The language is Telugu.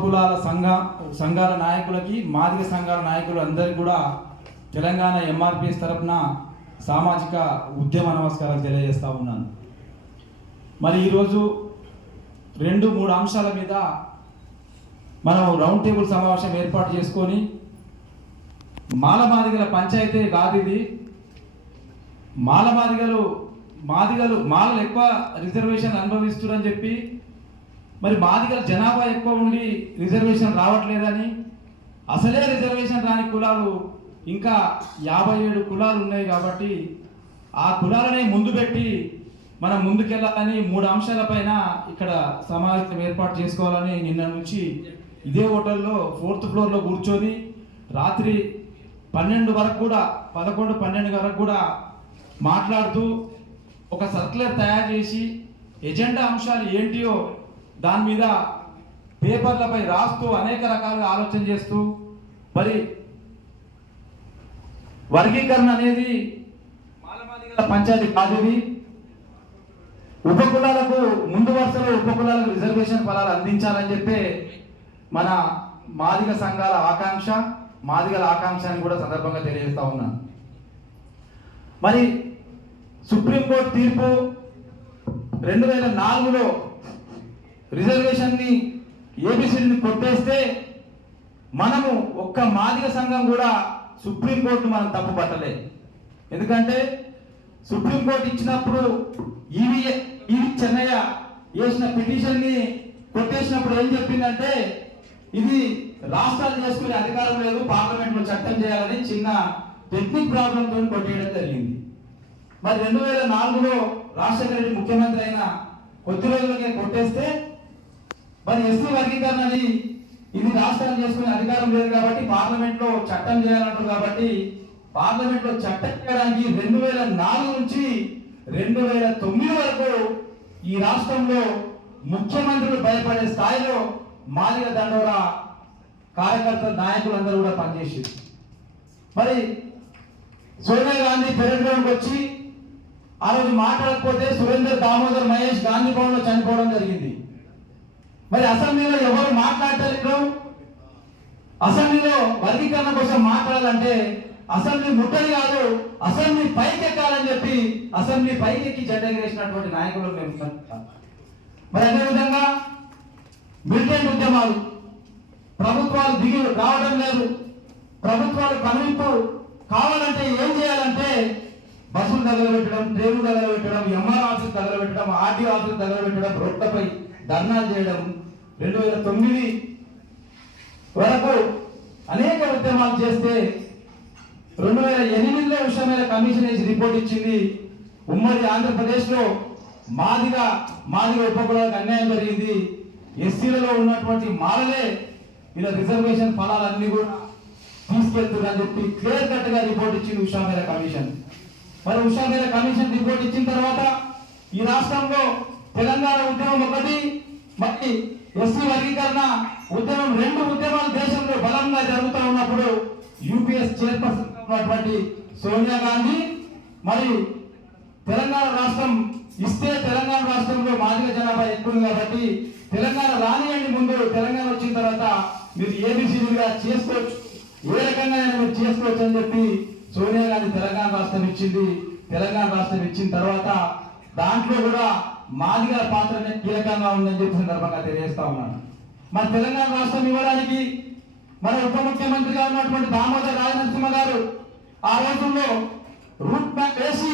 ఉపకులాల సంఘాల నాయకులకి మాదిగ సంఘాల నాయకులు అందరికీ కూడా తెలంగాణ ఎంఆర్పిఎస్ తరఫున సామాజిక ఉద్యమ నమస్కారాలు తెలియజేస్తూ ఉన్నాను. మరి ఈరోజు 2-3 అంశాల మీద మనం రౌండ్ టేబుల్ సమావేశం ఏర్పాటు చేసుకొని మాలమాదిగల పంచాయతీ కాదు ఇది. మాదిగలు మాలలు ఎక్కువ రిజర్వేషన్ అనుభవిస్తున్నారని చెప్పి మరి మాదిగల జనాభా ఎక్కువ ఉండి రిజర్వేషన్ రావట్లేదని, అసలే రిజర్వేషన్ రాని కులాలు ఇంకా 57 కులాలు ఉన్నాయి కాబట్టి ఆ కులాలనే ముందు పెట్టి మనం ముందుకెళ్ళాలని 3 అంశాలపైన ఇక్కడ సమావేశం ఏర్పాటు చేసుకోవాలని నిన్న నుంచి ఇదే హోటల్లో 4th ఫ్లోర్లో కూర్చొని రాత్రి 12 వరకు కూడా 11-12 వరకు కూడా మాట్లాడుతూ ఒక సర్క్యులర్ తయారు చేసి ఎజెండా అంశాలు ఏంటియో దాని మీద పేపర్లపై రాస్తూ అనేక రకాలుగా ఆలోచన చేస్తూ మరి వర్గీకరణ అనేది మాలమాదిగల పంచాయతీ కాదు. ఇది ఉపకులాలకు ముందు వరుసలో ఉపకులాలకు రిజర్వేషన్ ఫలాలు అందించాలని చెప్పి మన మాదిగ సంఘాల ఆకాంక్ష, మాదిగల ఆకాంక్ష అని కూడా సందర్భంగా తెలియజేస్తా ఉన్నాను. మరి సుప్రీంకోర్టు తీర్పు 2004లో రిజర్వేషన్ని ఏబిసిడిని కొట్టేస్తే మనము ఒక్క మాదిగ సంఘం కూడా సుప్రీంకోర్టు మనం తప్పు పట్టలేదు. ఎందుకంటే సుప్రీంకోర్టు ఇచ్చినప్పుడు ఈవి చెన్నయ్య వేసిన పిటిషన్ని కొట్టేసినప్పుడు ఏం చెప్పిందంటే ఇది రాష్ట్రాలు చేసుకునే అధికారం లేదు, పార్లమెంట్లో చట్టం చేయాలని చిన్న టెక్నిక్ ప్రాబ్లంతో కొట్టేయడం జరిగింది. మరి 2004లో రాజశేఖర రెడ్డి ముఖ్యమంత్రి అయిన కొద్ది రోజులకే కొట్టేస్తే మరి ఎస్సీ వర్గీకరణని ఇది రాష్ట్రాలు చేసుకునే అధికారం లేదు కాబట్టి పార్లమెంట్లో చట్టం చేయాలంటారు కాబట్టి పార్లమెంట్లో చట్టం చేయడానికి 2004 నుంచి 2009 వరకు ఈ రాష్ట్రంలో ముఖ్యమంత్రులు భయపడే స్థాయిలో మాదిగ దండోరా కార్యకర్తల నాయకులందరూ కూడా పనిచేసారు. మరి సోనియా గాంధీ పెరేడ్లోకి వచ్చి ఆ రోజు మాట్లాడకపోతే సురేందర్ దామోదర్ మహేష్ గాంధీ భవన్లో చనిపోవడం జరిగింది. మరి అసెంబ్లీలో ఎవరు మాట్లాడలేరు. అసెంబ్లీలో వర్గీకరణ కోసం మాట్లాడాలంటే అసెంబ్లీ ముట్టడి కాదు, అసెంబ్లీ పైకి ఎక్కాలని చెప్పి అసెంబ్లీ పైకి ఎక్కి జెండా ఎగరేసినటువంటి నాయకులు మేము. మరి అదేవిధంగా మిలిటెంట్ ఉద్యమాలు, ప్రభుత్వాలు దిగి రావడం లేదు, ప్రభుత్వాలు కనువిప్పు కావాలంటే ఏం చేయాలంటే బస్సులు తగలబెట్టడం, ట్రైన్లు తగలబెట్టడం, ఎంఆర్ ఆఫీస్ తగలబెట్టడం, ఆర్డీ ఆఫీస్ తగలబెట్టడం, రోడ్లపై ధర్నాలు చేయడం. 2009 వరకు అనేక ఉద్యమాలు చేస్తే 2008లో విషయమైన కమిషన్ వేసి రిపోర్ట్ ఇచ్చింది. ఉమ్మడి ఆంధ్రప్రదేశ్లో మాదిగ ఉపకులాలకు అన్యాయం జరిగింది, ఎస్సీలలో ఉన్నటువంటి మాలలే ఇలా రిజర్వేషన్ ఫలాలన్నీ కూడా తీసుకెళ్తుందని చెప్పి క్లియర్ కట్ గా రిపోర్ట్ ఇచ్చింది ఉషా మేర కమిషన్. మరి ఉషా మేర కమిషన్ రిపోర్ట్ ఇచ్చిన తర్వాత ఈ రాష్ట్రంలో తెలంగాణ ఉద్యమం ఒకటి, మరి ఎస్సీ వర్గీకరణ ఉద్యమం, 2 ఉద్యమాలు దేశంలో బలంగా జరుగుతూ ఉన్నప్పుడు యూపీఎస్ చైర్పర్సన్ ఉన్నటువంటి సోనియా గాంధీ మరి తెలంగాణ రాష్ట్రం ఇస్తే తెలంగాణ రాష్ట్రంలో మాదిగ జనాభా ఎక్కువ కాబట్టి తెలంగాణ రానియండి, ముందు తెలంగాణ వచ్చిన తర్వాత మీరు ఏబిసిడిగా చేసుకోవచ్చు, ఏ రకంగా మీరు చేసుకోవచ్చు అని చెప్పి సోనియా గాంధీ తెలంగాణ రాష్ట్రం ఇచ్చింది. తెలంగాణ రాష్ట్రం ఇచ్చిన తర్వాత దాంట్లో కూడా మాదిగల పాత్ర కీలకంగా ఉందని చెప్పి సందర్భంగా తెలియజేస్తా ఉన్నాను. మరి తెలంగాణ రాష్ట్రం ఇవ్వడానికి మన ఉప ముఖ్యమంత్రిగా ఉన్నటువంటి దామోదర్ రాజనరసింహ గారు ఆ రోజుల్లో రూట్ మ్యాప్ వేసి